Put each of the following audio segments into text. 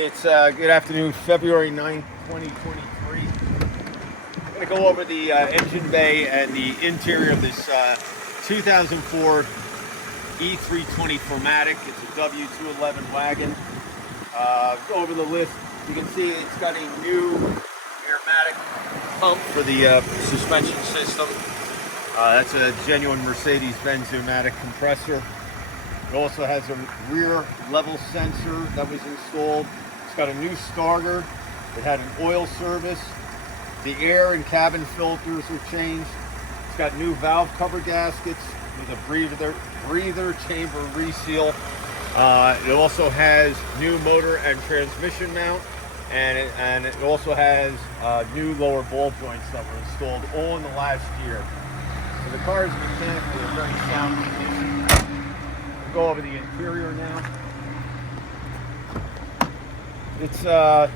Hey, it's good afternoon, February 9th, 2023. I'm going to go over the engine bay and the interior of this 2004 E320 4matic. It's a W211 wagon. Go over the list. You can see it's got a new aromatic pump for the suspension system. That's a genuine Mercedes-Benz E320 compressor. It also has a rear level sensor that was installed. It's got a new starter. It had an oil service. The air and cabin filters are changed. It's got new valve cover gaskets with a breather chamber reseal. It also has new motor and transmission mount, and it also has new lower ball joints that were installed all in the last year. So the car is mechanically a very sound condition. Go over the interior now. It's I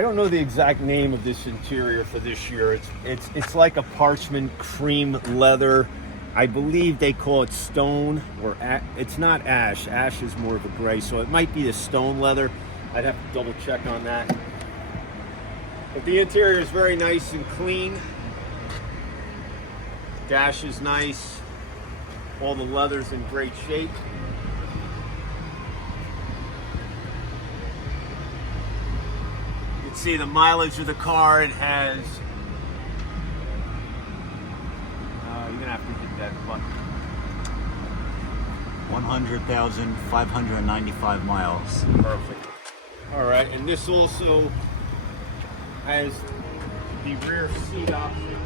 don't know the exact name of this interior for this year. It's like a parchment cream leather. I believe they call it stone, or it's not ash. Ash is more of a gray, so it might be a stone leather. I'd have to double check on that. But the interior is very nice and clean. Dash is nice. All the leather's in great shape. You can see the mileage of the car. It has, you're gonna have to hit that button. 100,595 miles. Perfect. All right, and this also has the rear seat option.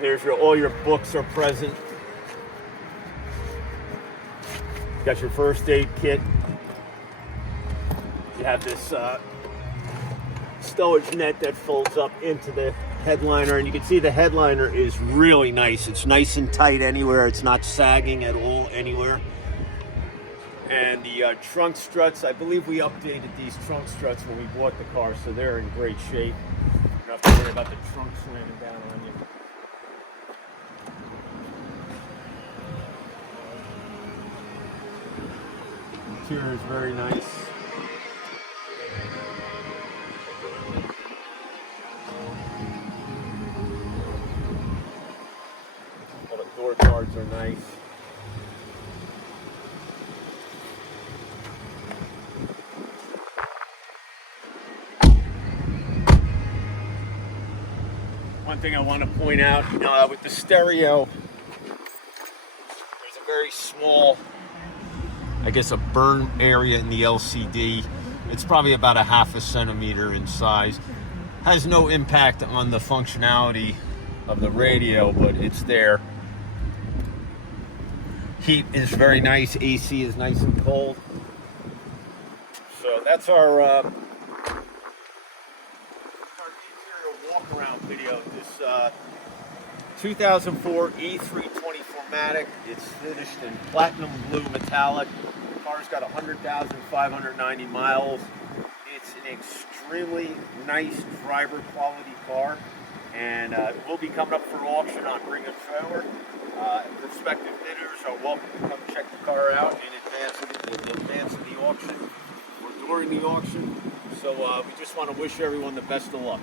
There's all your books are present. Got your first aid kit. You have this stowage net that folds up into the headliner, and you can see the headliner is really nice. It's nice and tight anywhere. It's not sagging at all anywhere. And the trunk struts, I believe we updated these trunk struts when we bought the car, so they're in great shape. You don't have to worry about the trunk slamming down on you. Interior is very nice. All the door guards are nice. One thing I want to point out, with the stereo, there's a very small, I guess, a burn area in the LCD. It's probably about a ½ centimeter in size. Has no impact on the functionality of the radio, but it's there. Heat is very nice. AC is nice and cold. So that's our interior walk-around video. This 2004 E320 4matic. It's finished in platinum blue metallic. The car's got 100,590 miles. It's an extremely nice driver quality car, and it will be coming up for auction on Bring It Forward. Prospective bidders are welcome to come check the car out in advance of the auction or during the auction. So we just want to wish everyone the best of luck.